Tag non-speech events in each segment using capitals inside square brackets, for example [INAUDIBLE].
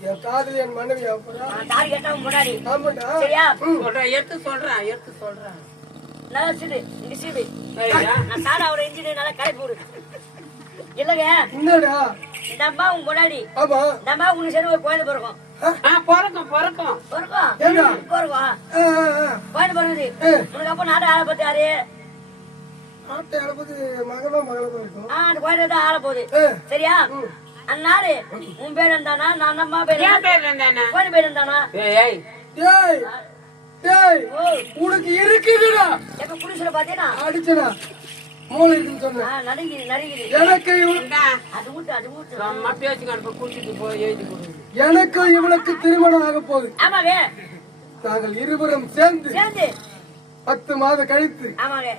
என் காதல் என் மனைவி அப்புறம்? நான் தாலி கட்டவும் முன்னாடி. ஆமாண்டா. சரியா? சொல்றேன் எடுத்து சொல்றேன் எடுத்து சொல்றேன் நல்லா சீடு இங்க சீடு. சரியா? நான் தானே அவரை இன்ஜினியர் நல்லா கலை போடு இல்லங்க. என்னடா? இந்த அம்மா உங்க முன்னாடி. ஆமா. இந்த அம்மா உங்களுக்கு சரி ஒரு குழந்தை பிறக்கும் ஆ? பிறக்கும் பிறக்கும் பிறக்கும்? பிறக்கும். குழந்தை பிறகுது. உனக்கு அப்ப நாட்டு ஆள பத்தி யாரு? ஆ அந்த குழந்தை தான் ஆள போகுது. சரியா? அந்நாடு உன் பேர் இருந்தானா நான் அம்மா பேர் என் பேர் என்ன குழந்தை பேர் இருந்தானா ஏய் ஏய். டேய் டேய் உனக்கு இருக்குதுடா. எப்ப குடிசுல பாத்தீங்கன்னா அடிச்சனா மூளை இருக்குன்னு சொன்னேன் ஆ, நடுங்குது நடுங்குது எனக்கு அது ஊட்டு அது ஊட்டு. பேச்சுக்கு அனுப்ப கூட்டிட்டு போய் எழுதி கொடு. எனக்கு இவளுக்கு திருமணம் ஆக போகுது. ஆமாங்க நாங்கள் இருவரும் சேர்ந்து சேர்ந்து. பத்து மாதம் கழித்து ஆமாங்க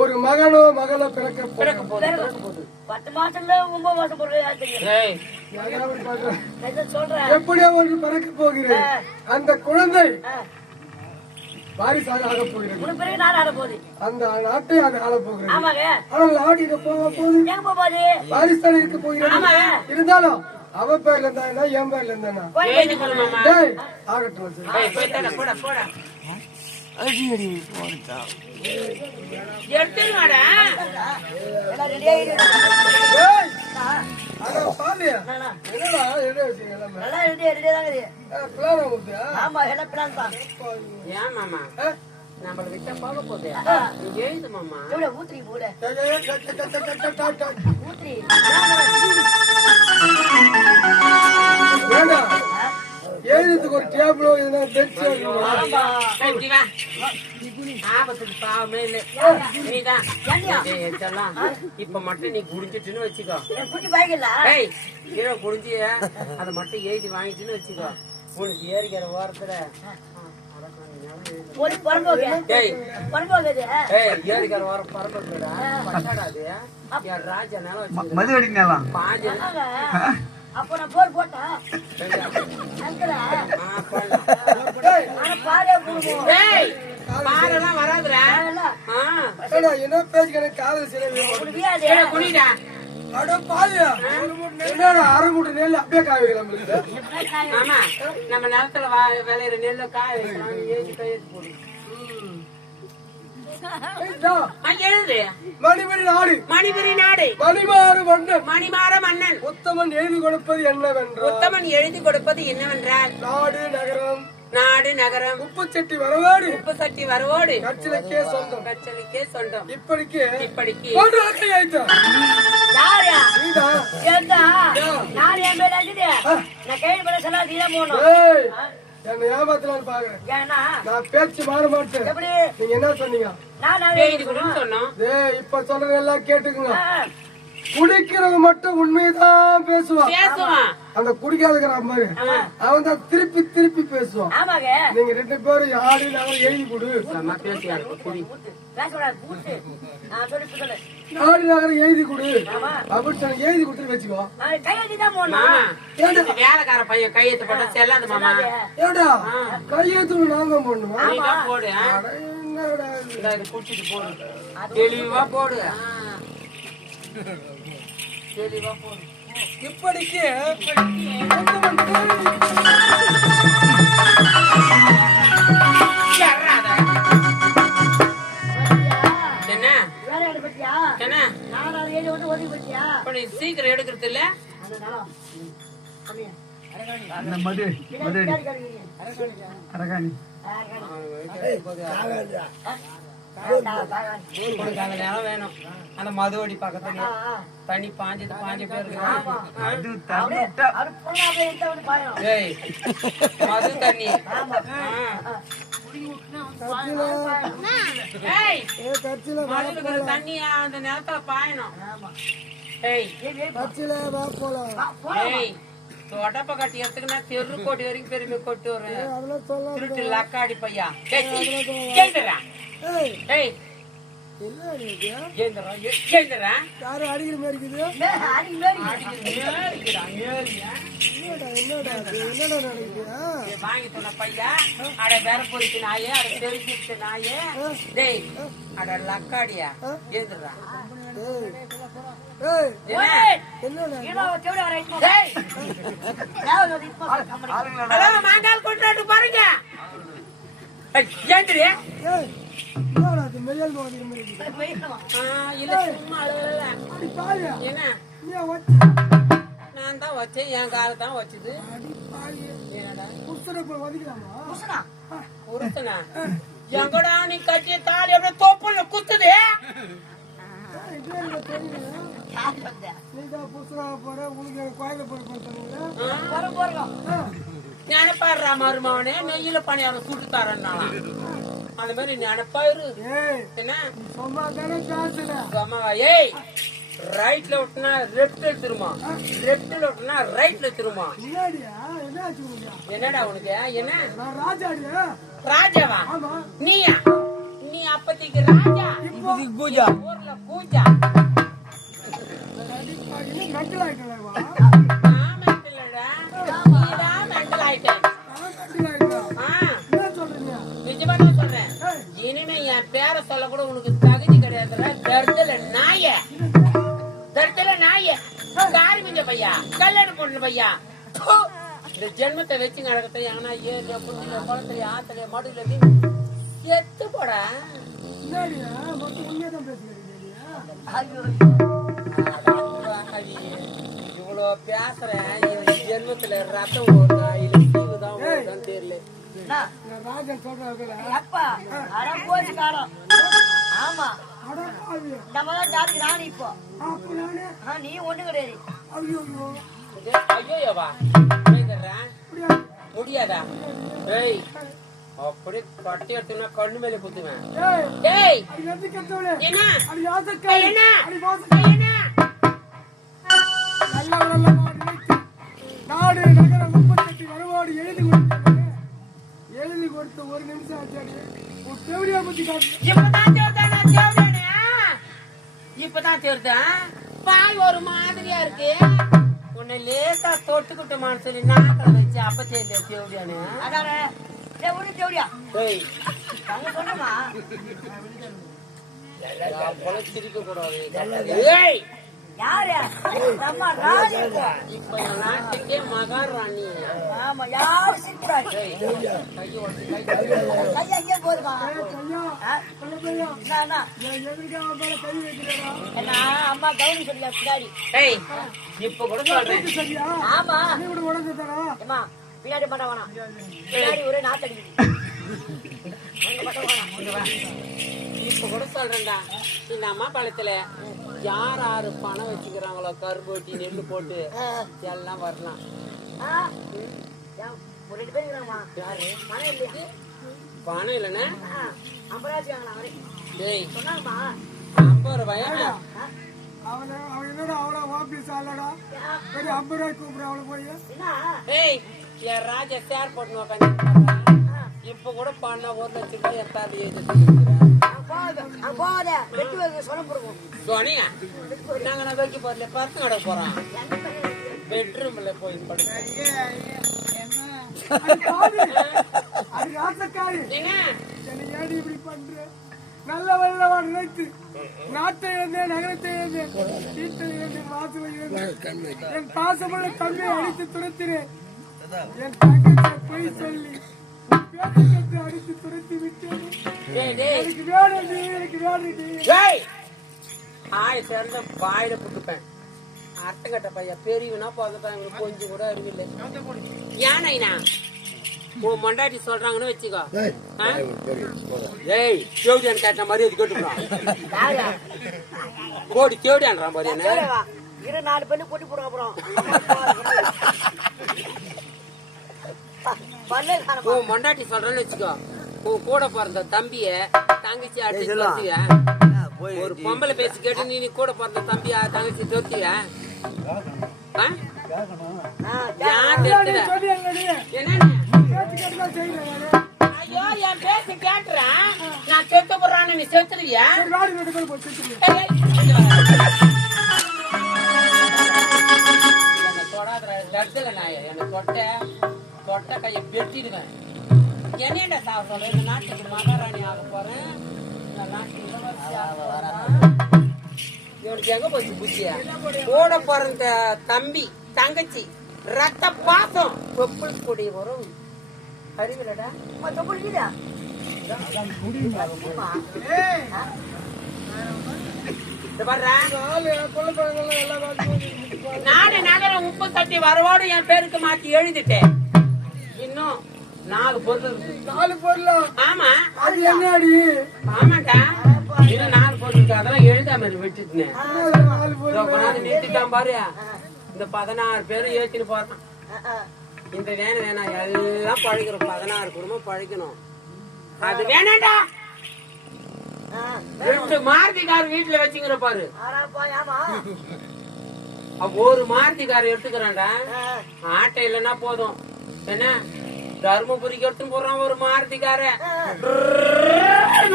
ஒரு மகனோ மகளோ பிறக்க பிறக்க போகுது. பத்து மாசம்ல ஒன்பது மாசம் பிறகு எப்படியோ ஒன்று பிறக்க போகிறேன். அந்த குழந்தை வாரிசாக அந்த நாட்டை ஆக ஆள போகிறது. ஆனால் நாடு போக போகுது? வாரிசாக இருக்க இருந்தாலும் அவன் பேர்ல இருந்தா என் பேர்ல இருந்தா ஆகட்டும் அடியடி போட்டா எடுத்துமாடா ஆமா எல்லாம் பிளான் தான் ஏன் மாமா? நம்மள விட்ட போக போதே ஊத்திரி போட ஊத்திரி எழுதுறதுக்கு ஒரு டேபிளோ எதுனா பெஞ்ச் ஆபத்துக்கு பாவமே இல்ல. இப்ப மட்டும் நீ குடிஞ்சிட்டுன்னு வச்சுக்கோ. கீழே குடிஞ்சி அதை மட்டும் எழுதி வாங்கிட்டுன்னு வச்சுக்கோ. உனக்கு ஏறிக்கிற ஓரத்துல. ஒரு பரம்போக்கு பரம்போக்கு ஏய் ஏறிக்கிற ராஜா வச்சு மது அடிக்கலாம் பாஞ்சு. அப்போ வராதுடா. என்ன பேச்சு கிடையாது காதல் சில குனிடா. அரை மூட்டை நெல் அப்படியே காய வைக்கலாம் நம்ம நிலத்துல விளையிற நெல்லு காய வைக்கலாம் ஏறி பயிர் போடும் மணிமணி நாடு. மணிபுரி நாடு. மணிமாறு மன்னன். மணிமாற மன்னன். உத்தமன் எழுதி கொடுப்பது என்னவென்றால் உத்தமன் எழுதி கொடுப்பது என்னவென்றால் நாடு நகரம். நாடு நகரம். உப்பு செட்டி வரவாடு. உப்பு சட்டி வரவோடு. கச்சிலக்கே சொந்தம். கச்சலுக்கே சொந்தம். இப்படிக்கு இப்படிக்கு. போட்டு அக்கறை ஆயிட்டான் யாரு ஏண்டா நான் என் பேர் அடிச்சுட்டு நான் கையில் பண்ண சொன்னா ஏய். என்னை ஏமாத்தலாம்னு பாக்குறேன். ஏன்னா? நான் பேச்சு மாற மாட்டேன் எப்படி? நீங்க என்ன சொன்னீங்க? இப்ப சொல்றது எல்லாம் கேட்டுக்குங்க. ஆ, குடிக்கிறவன் மட்டும் உண்மையதான் பேசுவான். பேசுவான். அந்த குடிக்காதுக்கிற மாதிரி அவன் தான் திருப்பி திருப்பி பேசுவான். ஆமாங்க. நீங்க ரெண்டு பேரும் யாரு நாங்க எழுதி கொடு. நாடு நகரம் எழுதி கொடு. அப்படின்னு சொல்லி எழுதி கொடுத்துட்டு வச்சுக்கோ. வேலைக்கார பையன் கையெழுத்து போட்டா செல்லாது மாமா. ஏடா கையெழுத்து நாங்க போடணுமா? போடு குடிச்சிட்டு போடு. தெளிவா போடு. போடு. இப்படிக்கு இப்ப சீக்கிரம் எடுக்கிறது இல்ல அரகாணி. வேணும். அந்த மதுவடி பக்கத்துல. தண்ணி பாஞ்சது பாஞ்சு பேருக்கு மது தண்ணி. தண்ணியா அந்த நேரத்துல பாயணும். தொடப்ப கட்டி எடுத்துக்கினா தெரு கோடி வரைக்கும் பெருமை கொட்டு வரும் திருட்டு லக்காடி பையா. கேட்டுறான் யாரும் அடிக்கிற மாதிரி இருக்குது? என்னடா என்னடா நினைக்கிறா வாங்கி சொன்ன பையா? அட வேற போயிட்டு அட தெரிஞ்சிட்டு நாயே. டேய் அட லக்காடியா? ஏந்துடுறா மாங்கால் கொண்டாட்டு பாருங்க. ஏந்திரி. நான் தான் வச்சேன். என் காலை தான் வச்சுது? குறுத்தனா எங்கடா நீ கட்டிய தாலி அப்படியே தோப்புல குத்துது? இதே எனக்கு தெரியும் யார் வந்தா? நீ தான் புத்தரா போற குழந்தை வரும், வரும். நினைப்பாடுறா மருமவனே நெய்யில பணியாரம் சுட்டு தரேன்னா. அந்த மாதிரி நினைப்பாரு என்ன? ஏய் ரைட்ல விட்டுனா லெஃப்ட்ல திரும்ப லெஃப்ட்ல விட்டுனா ரைட்ல உனக்கு? என்னடா உனக்கு? என்ன? ராஜாவா? நீயா? நீ அப்பத்திக்கு ராஜா? பூஜா. ஊர்ல பூஜா என் பேரை சொல்ல கூட உனக்கு தகுதி கிடையாதுடா. தர்தல நாய. தர்தல நாய. காரி மிஞ்ச பையா. கல்யாணம் பொண்ணு பையா. இந்த ஜென்மத்தை வச்சு நடக்கத்தை ஆனா ஏரியா புண்ணில குளத்துல ஆத்துல மடுல எத்து போடா. இவ்வளவு பேசுறேன். ஜென்மத்துல ரத்தம் ஓடுதா? இல்ல தீவு தான் ஓடுதான்னு தெரியல. ராஜன் சொல்றேன் எப்பா? அட போச்சு காலம். ஆமா நம்ம தான் ஜாதி ராணி இப்போ. அப்ப நீ ஒண்ணு கிடையாது. ஐயோவா முடியாதா? ஏய் எடுத்துனா கண்ணு மேல குத்துவேன். என்ன? கொடுத்த ஒரு நிமிஷம் ஆச்சாடி உன் தேவடியா பத்தி இப்பதான் தேர்தா நான் தேர்தானே இப்பதான் தேர்தா பாய் ஒரு மாதிரியா இருக்கு உன்னை லேசா தொட்டுக்கிட்ட சொல்லி நாக்கில வச்சு அப்ப தெரியல தேவடியானு அதானே தேவடி தேவடியா ஏய் நாங்க சொன்னோமா சிரிக்க கூடாது ஏய் யாரு? நம்ம ராணி இப்போ இப்ப என் நாட்டுக்கே மகாராணி ஆமா யாரு சிரிக்கிறாரு ஏய், கையை உடைச்சு, கையை உடைச்சு. கை அங்கே போதுமா? கையா ஆ? சொல்ல பையா என்ன என்ன என் எதிர்க்க மேல கை வைக்கிறா என்ன அம்மா கவுனி சொல்லியா? பின்னாடி இப்ப கூட ஆமா ஏமா பின்னாடி பண்ண வேணாம். பின்னாடி ஒரே வேணாம் இப்ப கூட சொல்றேன்டா இந்த அம்மா பாலத்துல யார் யாரு பணம் வச்சுக்கிறாங்களோ கரும்பு வெட்டி நெல்லு போட்டு எல்லாம் வரலாம் ஒரு ரெண்டு பேர் யாரு மனம் இல்லையா பணம் இல்லைன்னா ஆ, ஐம்பது ரூபாயா? அவனை அவன் என்னடா அவளை ஆபீஸ் ஆளடா ஏன், சரி ஐம்பது ரூபாய் கூப்பிடுற அவளை போய் ஏய் ராஜா சேர் போட்டு உட்காந்து இப்ப கூட பண்ண ஒரு லட்சம் ரூபாய் சோனியா நாங்க நான் வைக்க போறல பத்து கடை போறோம். பெட்ரூம்ல போய் படுக்க [LAUGHS] நல்ல வல்லவா நினைத்து நாட்டை இழந்தேன் நகரத்தை இழந்தேன் வீட்டை இழந்தேன் வாசலை இழந்தேன் என் பாசமுள்ள தம்பியை அடித்து துரத்தினேன். என் தங்கத்தை பொய் சொல்லி கட்டு அடித்து துரத்தி விட்டேன் டேய் டேய் எனக்கு வேணுடி எனக்கு வேணுடி ஏய்! ஆய் சேர்ந்த வாயில புட்டுப்பேன் அட்டை கட்ட பையன் பெரியவனா இவனுக்கு கொஞ்சம் கூட அறிவில்லை ஏனைனா உன் மண்டாட்டி சொல்றாங்கன்னு வச்சுக்கோ. ஆ? ஏய் கேவடியான் கேட்ட மாதிரி அது கேட்டுக்கிறான் கோடி கேவடியான்றான் பாரு? இரு நாலு பேரு போட்டி போடுங்க அப்புறம். உன் மண்டாட்டி சொல்றேன்னு வச்சுக்கோ. உன் கூட பிறந்த தம்பிய தங்கச்சி அடிச்சு ஒரு பொம்பளை பேச்சு கேட்டு நீ நீ கூட பிறந்த தம்பியா தங்கச்சி செய்யறேன் ஐயோ என் பேச்சு கேட்டுறேன் நான் செத்து போடுறான்னு நீ செத்துருவியா? செத்துரு ஏய், ஏய். என்னை தொடாதடா, லட்டுல தொட்ட, கையை வெட்டிடுவேன். என்னையேண்டா சாவ சொல்ற? இந்த நாட்டுக்கு மகாராணி ஆக போறேன். இந்த நாட்டுக்கு இளவரசி ஆக போறேன். இவனுக்கு எங்க போச்சு புத்தியா ஓட பிறந்த தம்பி தங்கச்சி ரத்த பாசம். தொப்புள் கூடிய வரும். அறிவிலடா அம்மா, தொப்புள் இந்த நாடு நகரம் உப்பு தட்டி வரவோடு என் பேருக்கு மாத்தி எழுதிட்டேன். நாலு பொருள் நாலு பொருளா? ஆமா. அது என்னடி? ஆமாண்டா இன்னும் நாலு பொருள் இருக்கு அதெல்லாம் எழுதாம விட்டுட்டேன் நிறுத்திட்டான் பாரு. இந்த பதினாறு பேரும் ஏத்தின்னு போறான். இந்த வேணும் வேணாம் எல்லாம் பழகிறோம் பதினாறு குடும்பம் பழக்கணும். அது வேணாண்டா. ரெண்டு மாருதி கார் வீட்டுல வச்சுங்கிற பாரு. ஒரு மாருதி கார் எடுத்துக்கிறான்டா ஆட்டை இல்லைன்னா போதும். என்ன? தருமபுரிக்கு எடுத்துன்னு போறான் ஒரு மாருதி கார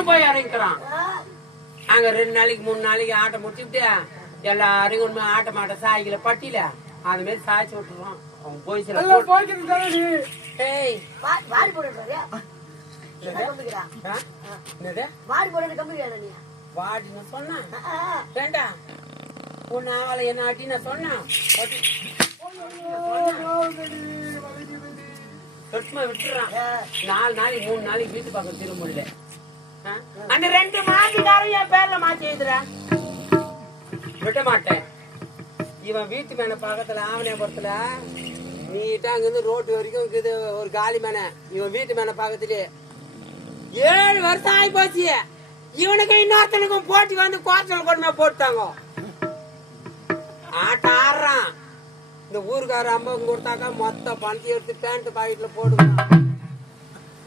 போய் இறங்கிக்கிறான். அங்க ரெண்டு நாளைக்கு மூணு நாளைக்கு ஆட்டை முடிச்சுட்டு எல்லாரையும் உண்மை ஆட்ட மாட்ட சாய்க்கல பட்டியில. அது மாதிரி சாய்ச்சி விட்டுருவான் அவன் போய் சில? வாடின்னு சொன்னா. வேண்டாம் உன் அவளை என்ன அடி நான் சொன்னேன் சொட்டுமா விட்டுறான். நாலு நாளைக்கு மூணு நாளைக்கு வீட்டு பக்கம் திரும்ப முடியல? அந்த ரெண்டு மாத்திக்காரும் என் பேர்ல மாத்தி எழுதுற விட மாட்டேன் இவன் வீட்டு மேன பக்கத்துல ஆவணியபுரத்துல நீட்டா அங்கிருந்து ரோட்டு வரைக்கும் இருக்குது ஒரு காலி மேனை இவன் வீட்டு மேன பக்கத்துலயே ஏழு வருஷம் ஆகி போச்சு இவனுக்கும் இன்னொருத்தனுக்கும் போட்டி வந்து கோச்சல் கொடுமை போட்டாங்க ஆட்டம் ஆடுறான். இந்த ஊருக்கார ஐம்பது கொடுத்தாக்கா மொத்த பணத்தை எடுத்து பேண்ட் பாக்கெட்ல போடுவான்.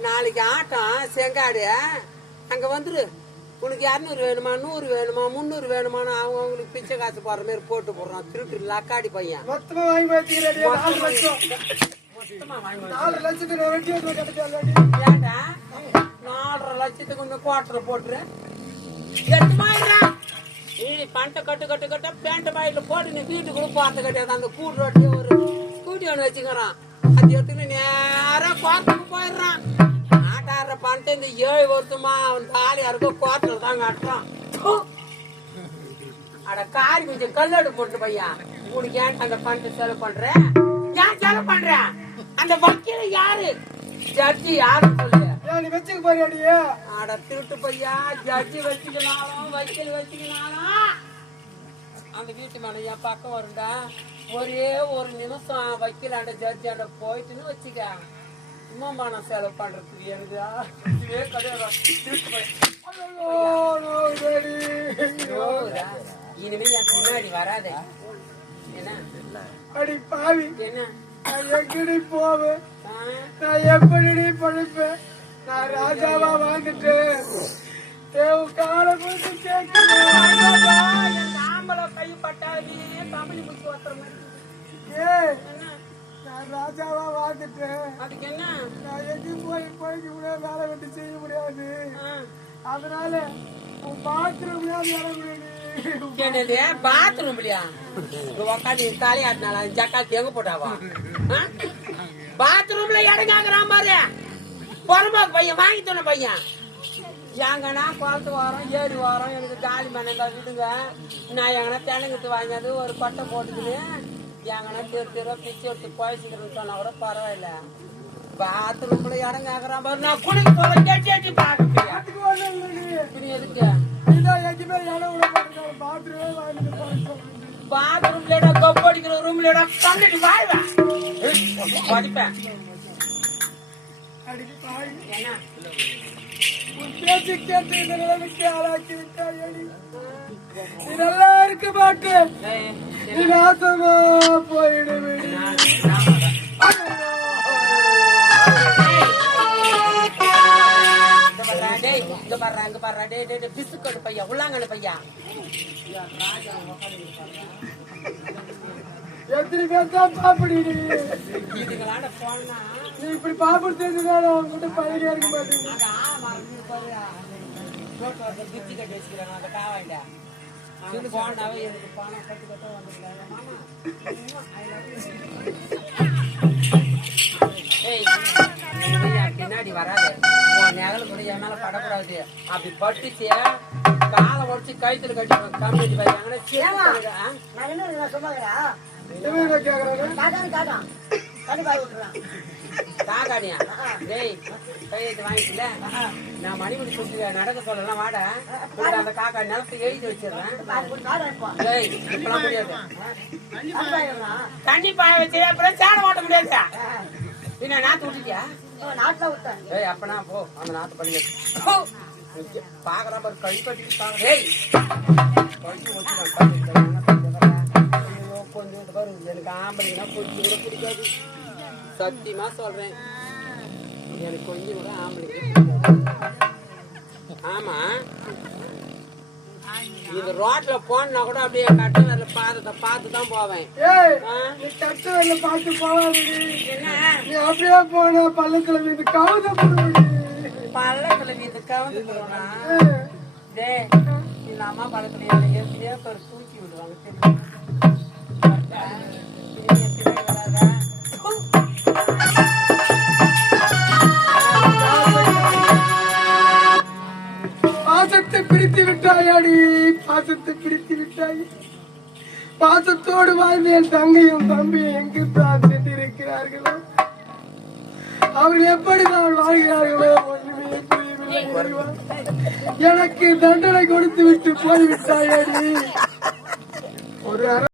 நாளைக்கு ஆட்டம் செங்காடு அங்க வந்துரு. உனக்கு இரநூறு வேணுமா நூறு வேணுமா முந்நூறு வேணுமான்னு அவங்க அவங்களுக்கு பிச்சை காசு போடுற மாதிரி போட்டு போடுறான். திருட்டு லக்காடி பையன். மொத்தமா வாங்கி ஏன்டா? நாலரை லட்சத்துக்கு இந்த குவார்டர் போட்டுரு. எட்டு மாயிரா நீ பண்ட கட்டு கட்டு கட்ட பேண்ட் பாயில போட்டு நீ வீட்டுக்குள்ள பார்த்து கட்டியாது அந்த கூடு ரோட்டி ஒரு ஸ்கூட்டி ஒன்று வச்சுக்கிறான். அது இடத்துக்கு நேரா குவார்டருக்கு போயிடுறான். ஆட்டாடுற பண்ட இந்த ஏழு வருஷமா அவன் தாலி யாருக்கும் கோட்டில் தான் கட்டுறான். அட காரி கொஞ்சம் கல்லடு போட்டு பையா. உனக்கு ஏன் அந்த பணத்தை செலவு பண்ற? ஏன் செலவு பண்ற? அந்த வக்கீல யாரு? ஜட்ஜி யாரு சொல்லு. நீ வச்சுக்க போறியாடி அட திருட்டு பையா ஜட்ஜி வச்சுக்கினாலும் வக்கீல் வச்சுக்கினாலும். அந்த வீட்டு மேல என் பக்கம் வருண்டா ஒரே ஒரு நிமிஷம் வக்கீல் ஆண்ட ஜட்ஜி ஆண்ட போயிட்டுன்னு வச்சுக்க. சும்மா நான் செலவு பண்றதுக்கு எனக்கு இதுவே கிடையாது? திருட்டு இனிமே என் பின்னாடி வராத. என்ன? அடி பாவி. என்ன? நான் எங்கடி போவேன்? நான் எப்படி படிப்பேன்? நான் ராஜாவா வாழ்ந்துட்டேன் தேவு கால கொடுத்து கேட்கிறேன் ஆம்பளை கை பட்டா நீ கம்பெனி முடிச்சு ஒருத்தர் மாதிரி நான் ராஜாவா வாழ்ந்துட்டேன் அதுக்கு என்ன நான் எங்கேயும் போய் போய்க்க முடியாது வேலை வெட்டி செய்ய முடியாது. ஆ. அதனால உன் பாத்ரூம்லயாவது இட முடியாது என்னது பாத்ரூம்லயா உக்காந்து காலி ஆட்டினால ஜக்காத்து எங்க போட்டாவா? ஆ? பாத்ரூம்ல இடங்காக்குறான் பாரு பொறம்போக்கு பையன் வாங்கி தோண பையன். எங்கன்னா குளத்து வாரம் ஏரி வாரம் எனக்கு காலி மண்ணங்க விடுங்க. நான் எங்கன்னா தென்னங்கத்து வாங்கினது ஒரு கொட்டை போட்டுக்கின்னு எங்கன்னா தெரு தெருவா பிச்சு எடுத்து குழச்சிக்கிறேன்னு சொன்னா கூட பரவாயில்ல. பாத்ரூம்ல இடம் கேக்குறான் பாரு. நான் குடிக்க போல கேட்டு கேட்டு. இப்படி எதுக்கு? இதான் எங்கேயுமே இடம் விட மாட்டேங்கிறாங்க பாத்ரூமே வாங்கிட்டு போக சொல்றேன் பாத்ரூம்லடா கப் அடிக்கிற ரூம்லடா கண்ணடி வாய்வா படிப்பேன் அடி பாவி என்ன உன் பேச்சு கேட்டு இந்த நிலைமைக்கு ஆளாக்கி விட்டாயடி நீ நல்லா இருக்க மாட்டேன் நீ நாசமா இங்க பிசுக்கோடு பையா, பையா. எத்தனை பேர் தான் பாப்பிடி நீ இப்படி பாப்பிடி தெரிஞ்சதால அவங்ககிட்ட பழகி இருக்க மாட்டேங்குது. போனாவே எனக்கு பணம் கட்டு கட்ட வந்துருக்காங்க. பின்னாடி வராது. உன் நகல் கூட என் மேல படக்கூடாது. அப்படி பட்டுச்சு. காலை உடச்சு கயித்துல கட்டி என்ன என்ன விட்டுறேன். காக்காடியா டேய் கையெழுத்து வாங்கிட்டுல நான் மணிமணி சொல்லி நடக்க சொல்லலாம் வாடா. அந்த காக்கா நிலத்தை எழுதி வச்சிடுறேன். டேய் இப்பெல்லாம் முடியாது. கண்டிப்பா. தண்ணி பாய வச்சு அப்புறம் சேடம் ஓட்ட முடியாது? பின்ன நாத்து விட்டுட்டியா நாட்டில் விட்டேன். டேய் அப்பனா போ. அந்த நாத்து பண்ணி பாக்குறா பாரு கை கட்டி பாக்குற டேய் கொஞ்சம் வச்சு நான் பாத்துக்கிறேன். ஐயோ, கொஞ்சம் இது பாரு. எனக்கு ஆம்பளைங்கன்னா கொஞ்சம் கூட பிடிக்காது. சத்தியமா சொல்றேன். எனக்கு கொஞ்சம் கூட ஆம்பளைக்கு ஆமா. இந்த ரோட்ல போனா கூட அப்படியே கட்டு வரல பாதத்தை பார்த்து தான் போவேன் கட்டு வரல பார்த்து போவாடி என்ன? அப்படியே போன பள்ளத்துல மீது கவுத போடுவாடி பள்ளத்துல வீட்டு கவுந்து போனா டேய் இந்த அம்மா பக்கத்துல என்னை எப்படியோ ஒரு தூக்கி விடுவாங்க பாசத்தை பிரித்து விட்டாயாடி பாசத்தை பிரித்து விட்டாய். பாசத்தோடு வாழ்ந்த என் தங்கையும் தம்பியும் எங்கு தான் சென்றிருக்கிறார்களோ? அவர்கள் எப்படி நான் வாழ்கிறார்களோ? ஒன்றுமே எனக்கு தண்டனை கொடுத்து விட்டு போய்விட்டாயடி. ஒரு